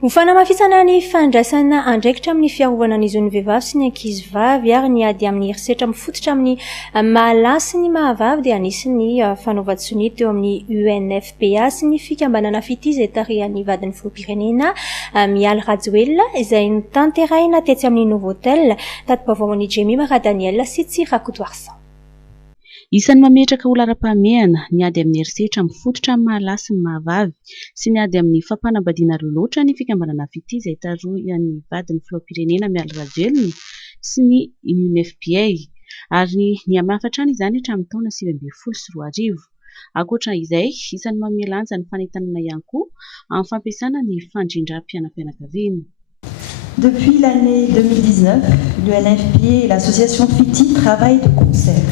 Ho fanamafisana ny fandraisana andraikitra amin'ny fiarovana ny zon'ny vehivavy sy ny ankizivavy ary ny ady amin'ny herisetra mifototra amin'ny mahalasy sy ny mahavavy dia anisan'ny fanaovan-tsony teo amin'ny UNFPA sy ny fikambanana fity izay tarihan'ny vadin'ny filoham-pirenena Mialy Rajoelina izay nitanterahina tetsy amin'ny Novotel tato-baovao an'i Jemmy Mara Daniel sy Tsira Kotoarsan. Isan'ny mametraka olona ara-pahamehana ny ady amin'ny herisetra mifototra amin'ny mahalasy ny mahavavy sy ny ady amin'ny fampanambadiana loatra ny fikambanana fity izay tarohan'ny vadin'ny filoham-pirenena Mialy Rajoelina sy ny UNFPA ary ny hamafatrany izany hatramin'ny taona 2014. Ankoatra izay, isan'ny manome lanja ny fanentanana ihany koa amin'ny fampiasana ny fandrindram-pianakaviana. Depuis l'année 2019, l'UNFPA et l'association FITI travaillent de concert.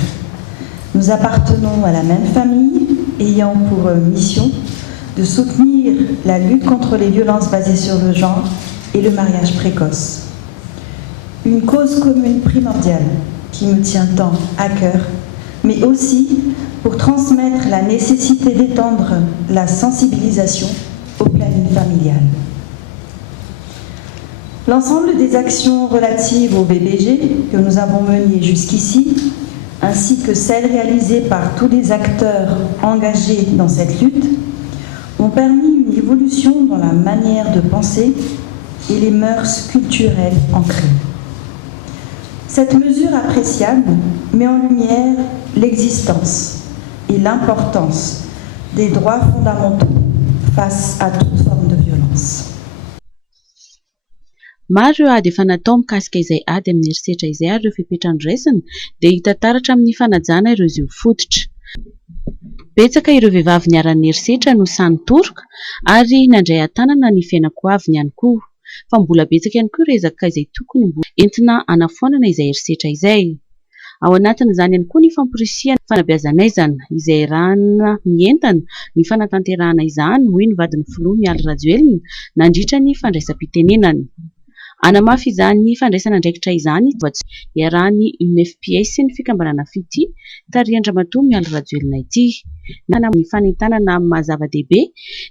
Nous appartenons à la même famille, ayant pour mission de soutenir la lutte contre les violences basées sur le genre et le mariage précoce. Une cause commune primordiale qui me tient tant à cœur, mais aussi pour transmettre la nécessité d'étendre la sensibilisation au planning familial. L'ensemble des actions relatives au BBG que nous avons menées jusqu'ici, ainsi que celles réalisées par tous les acteurs engagés dans cette lutte, ont permis une évolution dans la manière de penser et les mœurs culturelles ancrées. Cette mesure appréciable met en lumière l'existence et l'importance des droits fondamentaux face à toute forme de violence. Maro ireo ady efa natao mikasika izay ady amin'ny herisetra izay ary ireo fipetrahan'iraisina dia hita taratra amin'ny fanajana ireo izy fototra. Betsaka ireo vehivavy niaran'ny herisetra no samy toroka ary nandray an-tanana ny fiainakoaviny ihany koa. Fa mbola betsaka ihany koa rezaka izay tokony mbola entina hanafoanana izay herisetra izay. Ao anatin'izany ihany koa ny famporisihana fanabeazanaizana izay rahana mientana ny fanatanterahana izany hoy ny vadin'ny filoha Mialy Rajoelina nandritra ny fandraisam-pitenenany. Anamafy izany fandraisana andraikitra izany iarahan'ny UNFPA sy ny fikambanana fity tarihan-dramatoa Mialy Rajoelina ity. Ny fanentanana amin'ny mahazava-dehibe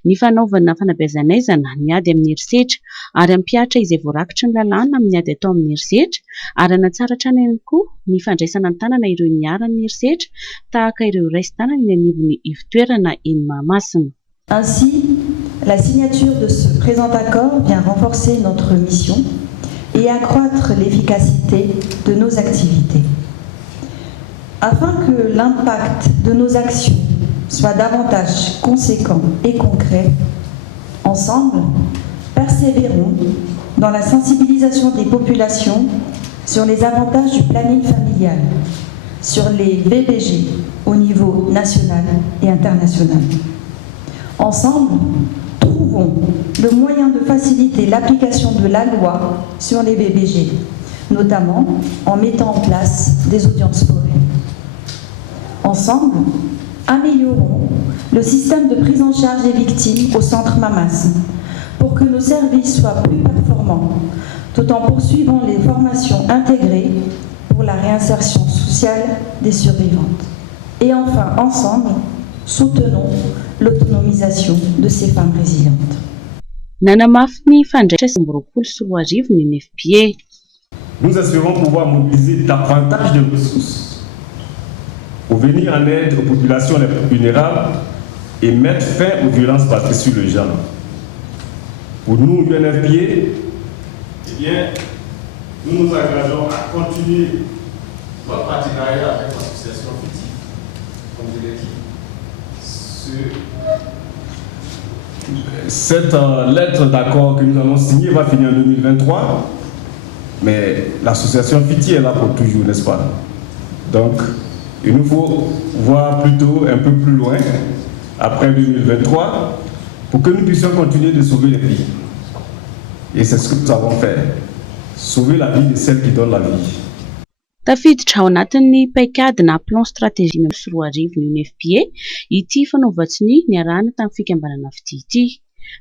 ny fanaovana fanabeazanaizana ny ady amin'ny herisetra ary ampiatra izay voarakitra ny lalàna amin'ny ady atao amin'ny herisetra ary anatsara hatrany ihany koa ny fandraisana ny tanana ireo niaran'ny herisetra tahaka ireo raisin-tanana ny anivon'ny ivotoerana eny Mahamasina. Ainsi, la signature de ce présent accord vient renforcer notre mission et accroître l'efficacité de nos activités. Afin que l'impact de nos actions soit davantage conséquent et concret, ensemble, persévérons dans la sensibilisation des populations sur les avantages du planning familial, sur les VBG au niveau national et international. Ensemble, trouvons le moyen de faciliter l'application de la loi sur les VBG, notamment en mettant en place des audiences foraines. Ensemble, améliorons le système de prise en charge des victimes au centre Mamas pour que nos services soient plus performants, tout en poursuivant les formations intégrées pour la réinsertion sociale des survivantes. Et enfin, ensemble, soutenons l'autonomisation de ces femmes résilientes. Nous espérons pouvoir mobiliser davantage de ressources pour venir en aide aux populations les plus vulnérables et mettre fin aux violences basées sur le genre. Pour nous, UNFPA, eh bien, nous nous engageons à continuer notre partenariat avec l'association FITI, comme je l'ai dit. Cette lettre d'accord que nous allons signer va finir en 2023, mais l'association FITI est là pour toujours, n'est-ce pas? Donc, il nous faut voir plutôt un peu plus loin, après 2023, pour que nous puissions continuer de sauver les vies. Et c'est ce que nous avons fait, sauver la vie de celles qui donnent la vie. Tafiditra ao anatin'ny paikadina plan stratégie sy roa arivo ny UNFPA ity fanaovan-tsony niarahana tamin'ny fikambanana fity ity.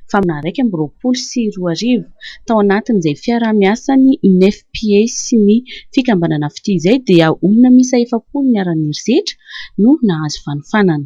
Fa amina 2024 tao anatin'izay fiaraha-miasa ny UNFPA sy ny fikambanana fity izay dia olona misa 700 niaran'ny herisetra no nahazo fanofanana.